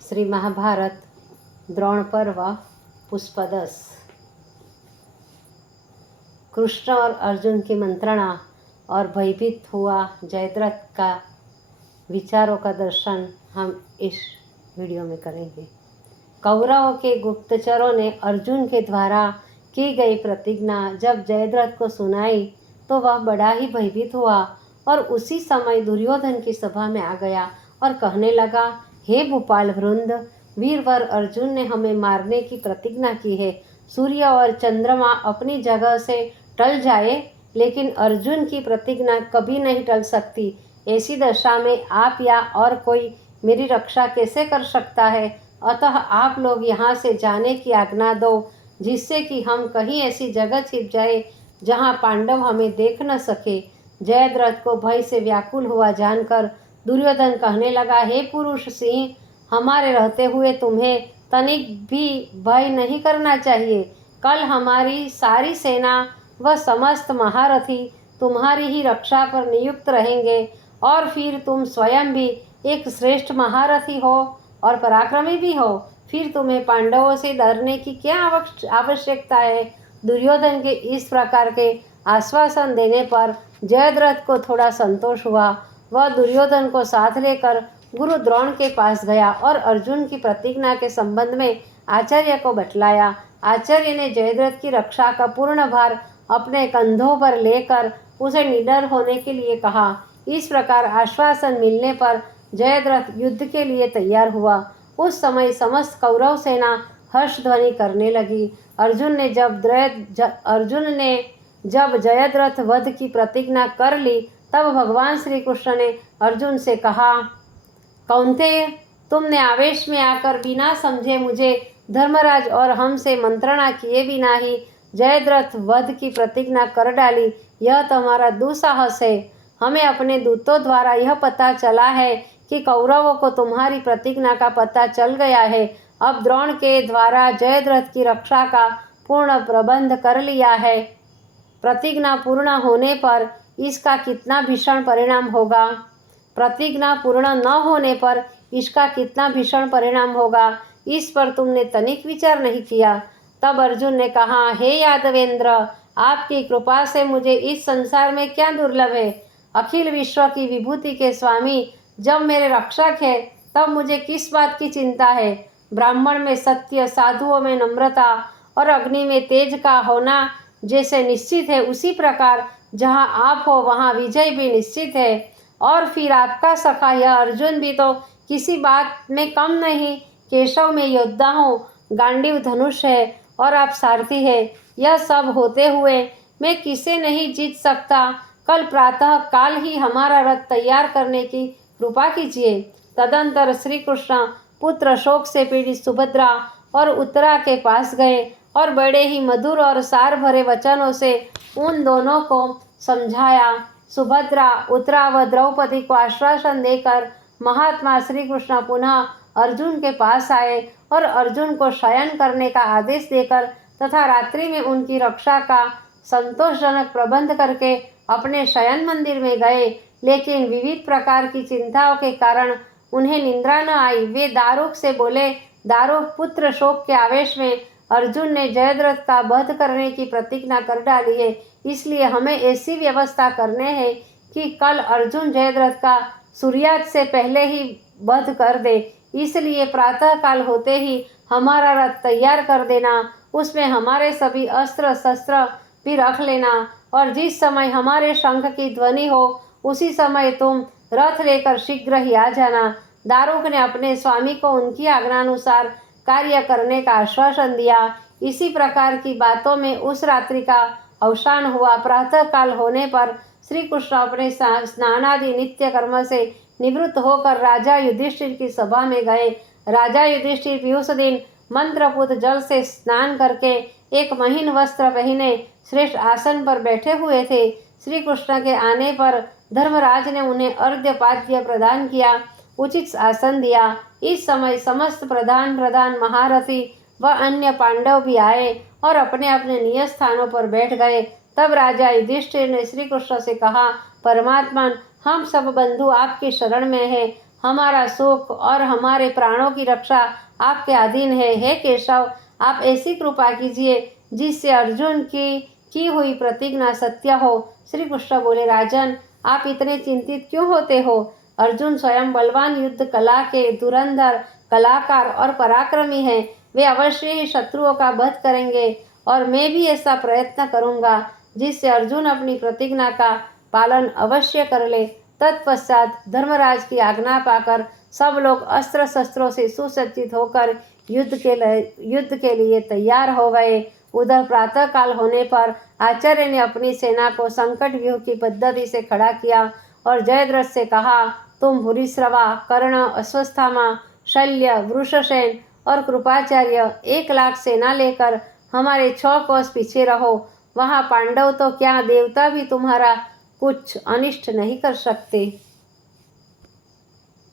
श्री महाभारत द्रोण पर्व पुष्प 10। कृष्ण और अर्जुन की मंत्रणा और भयभीत हुआ जयद्रथ का विचारों का दर्शन हम इस वीडियो में करेंगे। कौरवों के गुप्तचरों ने अर्जुन के द्वारा की गई प्रतिज्ञा जब जयद्रथ को सुनाई तो वह बड़ा ही भयभीत हुआ और उसी समय दुर्योधन की सभा में आ गया और कहने लगा, हे भूपाल वृंद, वीरवर अर्जुन ने हमें मारने की प्रतिज्ञा की है। सूर्य और चंद्रमा अपनी जगह से टल जाए लेकिन अर्जुन की प्रतिज्ञा कभी नहीं टल सकती। ऐसी दशा में आप या और कोई मेरी रक्षा कैसे कर सकता है? अतः आप लोग यहाँ से जाने की आज्ञा दो, जिससे कि हम कहीं ऐसी जगह छिप जाए जहाँ पांडव हमें देख न सके। जयद्रथ को भय से व्याकुल हुआ जानकर दुर्योधन कहने लगा, हे पुरुष सिंह, हमारे रहते हुए तुम्हें तनिक भी भय नहीं करना चाहिए। कल हमारी सारी सेना व समस्त महारथी तुम्हारी ही रक्षा पर नियुक्त रहेंगे और फिर तुम स्वयं भी एक श्रेष्ठ महारथी हो और पराक्रमी भी हो। फिर तुम्हें पांडवों से डरने की क्या आवश्यकता है? दुर्योधन के इस प्रकार के आश्वासन देने पर जयद्रथ को थोड़ा संतोष हुआ। वह दुर्योधन को साथ लेकर गुरु द्रोण के पास गया और अर्जुन की प्रतिज्ञा के संबंध में आचार्य को बतलाया। आचार्य ने जयद्रथ की रक्षा का पूर्ण भार अपने कंधों पर लेकर उसे निडर होने के लिए कहा। इस प्रकार आश्वासन मिलने पर जयद्रथ युद्ध के लिए तैयार हुआ। उस समय समस्त कौरव सेना हर्ष ध्वनि करने लगी। अर्जुन ने जब जयद्रथ वध की प्रतिज्ञा कर ली तब भगवान श्री कृष्ण ने अर्जुन से कहा, कौन्तेय, तुमने आवेश में आकर बिना समझे मुझे धर्मराज और हमसे मंत्रणा किए बिना ही जयद्रथ वध की प्रतिज्ञा कर डाली। यह तुम्हारा दुस्साहस है। हमें अपने दूतों द्वारा यह पता चला है कि कौरवों को तुम्हारी प्रतिज्ञा का पता चल गया है। अब द्रोण के द्वारा जयद्रथ की रक्षा का पूर्ण प्रबंध कर लिया है। प्रतिज्ञा पूर्ण होने पर इसका कितना भीषण परिणाम होगा? प्रतिज्ञा पूर्ण न होने पर इसका कितना भीषण परिणाम होगा, इस पर तुमने तनिक विचार नहीं किया। तब अर्जुन ने कहा, हे यादवेंद्र, आपकी कृपा से मुझे इस संसार में क्या दुर्लभ है? अखिल विश्व की विभूति के स्वामी जब मेरे रक्षक है तब मुझे किस बात की चिंता है? ब्राह्मण में सत्य, साधुओं में नम्रता और अग्नि में तेज का होना जैसे निश्चित है, उसी प्रकार जहाँ आप हो वहाँ विजय भी निश्चित है। और फिर आपका सखा यह अर्जुन भी तो किसी बात में कम नहीं। केशव में योद्धा हूँ, गांडीव धनुष है और आप सारथी है। यह सब होते हुए मैं किसे नहीं जीत सकता? कल प्रातः काल ही हमारा रथ तैयार करने की कृपा कीजिए। तदंतर श्री कृष्ण पुत्र शोक से पीड़ित सुभद्रा और उत्तरा के पास गए और बड़े ही मधुर और सार भरे वचनों से उन दोनों को समझाया। सुभद्रा, उत्तरा व द्रौपदी को आश्वासन देकर महात्मा श्री कृष्ण पुनः अर्जुन के पास आए और अर्जुन को शयन करने का आदेश देकर तथा रात्रि में उनकी रक्षा का संतोषजनक प्रबंध करके अपने शयन मंदिर में गए। लेकिन विविध प्रकार की चिंताओं के कारण उन्हें निद्रा न आई। वे दारुक से बोले, दारुक पुत्र, शोक के आवेश में अर्जुन ने जयद्रथ का वध करने की प्रतिज्ञा कर डाली है, इसलिए हमें ऐसी व्यवस्था करने हैं कि कल अर्जुन जयद्रथ का सूर्यास्त से पहले ही वध कर दे। इसलिए प्रातः काल होते ही हमारा रथ तैयार कर देना, उसमें हमारे सभी अस्त्र शस्त्र भी रख लेना और जिस समय हमारे शंख की ध्वनि हो उसी समय तुम रथ लेकर शीघ्र ही आ जाना। दारुक ने अपने स्वामी को उनकी आज्ञानुसार कार्य करने का आश्वासन दिया। इसी प्रकार की बातों में उस रात्रि का अवसान हुआ। प्रातः काल होने पर श्री कृष्ण अपने स्नानादि नित्य कर्म से निवृत्त होकर राजा युधिष्ठिर की सभा में गए। राजा युधिष्ठिर भी उस दिन मंत्रपूत जल से स्नान करके एक महीन वस्त्र पहने श्रेष्ठ आसन पर बैठे हुए थे। श्री कृष्ण के आने पर धर्मराज ने उन्हें अर्घ्य पाद्य प्रदान किया, उचित आसन दिया। इस समय समस्त प्रधान महारथी व अन्य पांडव भी आए और अपने अपने नियत स्थानों पर बैठ गए। तब राजा युधिष्ठिर ने श्री कृष्ण से कहा, परमात्मन, हम सब बंधु आपकी शरण में हैं। हमारा सुख और हमारे प्राणों की रक्षा आपके अधीन है। हे केशव, आप ऐसी कृपा कीजिए जिससे अर्जुन की हुई प्रतिज्ञा सत्य हो। श्री कृष्ण बोले, राजन, आप इतने चिंतित क्यों होते हो? अर्जुन स्वयं बलवान युद्ध कला के धुरंधर कलाकार और पराक्रमी हैं। वे अवश्य ही शत्रुओं का वध करेंगे और मैं भी ऐसा प्रयत्न करूंगा जिससे अर्जुन अपनी प्रतिज्ञा का पालन अवश्य कर ले। तत्पश्चात धर्मराज की आज्ञा पाकर सब लोग अस्त्र शस्त्रों से सुसज्जित होकर युद्ध के लिए तैयार हो गए। उधर प्रातः काल होने पर आचार्य ने अपनी सेना को संकट व्यूह की पद्धति से खड़ा किया और जयद्रथ से कहा, तुम भूरिश्रवा, कर्ण, अश्वत्थामा, शल्य, वृषसेन और कृपाचार्य 1,00,000 सेना लेकर हमारे 6 कोस पीछे रहो। वहाँ पांडव तो क्या, देवता भी तुम्हारा कुछ अनिष्ट नहीं कर सकते।